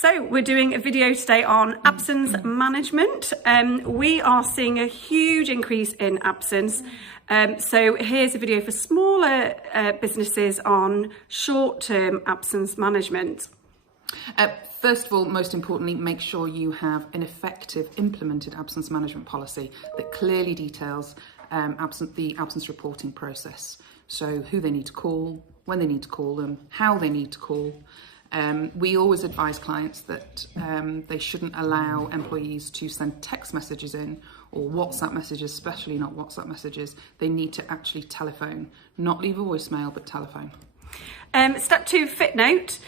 So we're doing a video today on absence management. We are seeing a huge increase in absence. So here's a video for smaller businesses on short-term absence management. First of all, most importantly, make sure you have an effective implemented absence management policy that clearly details the absence reporting process. So who they need to call, when they need to call them, how they need to call. We always advise clients that they shouldn't allow employees to send text messages in or WhatsApp messages, especially not WhatsApp messages. They need to actually telephone, not leave a voicemail, but telephone. Step 2, fit note.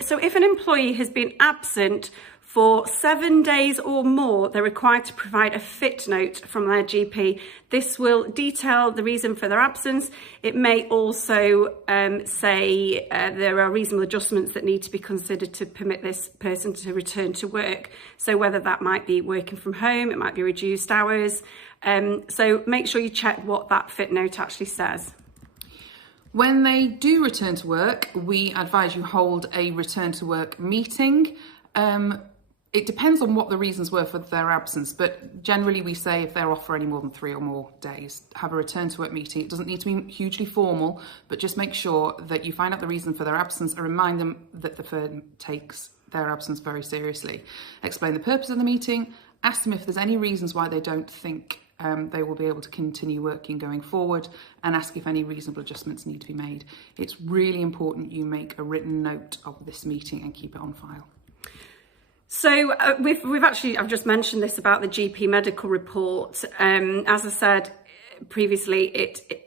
So if an employee has been absent for 7 days or more, they're required to provide a fit note from their GP. This will detail the reason for their absence. It may also say there are reasonable adjustments that need to be considered to permit this person to return to work. So whether that might be working from home, it might be reduced hours. So make sure you check what that fit note actually says. When they do return to work, we advise you hold a return to work meeting. It depends on what the reasons were for their absence, but generally we say if they're off for any more than 3 or more days, have a return to work meeting. It doesn't need to be hugely formal, but just make sure that you find out the reason for their absence and remind them that the firm takes their absence very seriously. Explain the purpose of the meeting, ask them if there's any reasons why they don't think they will be able to continue working going forward, and ask if any reasonable adjustments need to be made. It's really important you make a written note of this meeting and keep it on file. So I've just mentioned this about the GP medical report. As I said previously,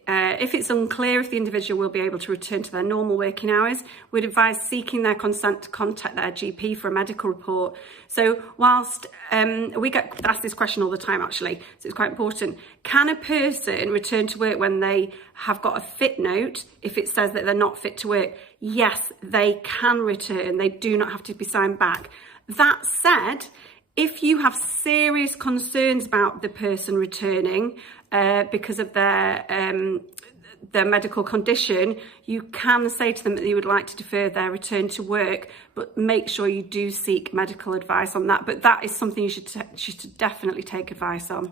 if it's unclear if the individual will be able to return to their normal working hours, we'd advise seeking their consent to contact their GP for a medical report. So whilst we get asked this question all the time actually, so it's quite important. Can a person return to work when they have got a fit note if it says that they're not fit to work? Yes, they can return. They do not have to be signed back. That said, if you have serious concerns about the person returning because of their medical condition, you can say to them that you would like to defer their return to work, but make sure you do seek medical advice on that. But that is something you should definitely take advice on.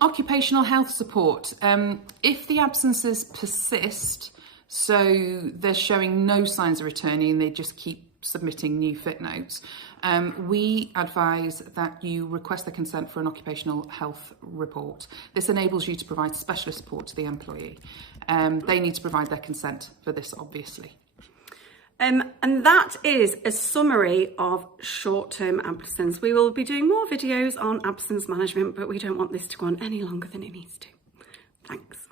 Occupational health support. If the absences persist, so they're showing no signs of returning and they just keep submitting new fit notes, we advise that you request the consent for an occupational health report. This enables you to provide specialist support to the employee. They need to provide their consent for this, obviously. And that is a summary of short-term absence. We will be doing more videos on absence management, but we don't want this to go on any longer than it needs to. Thanks.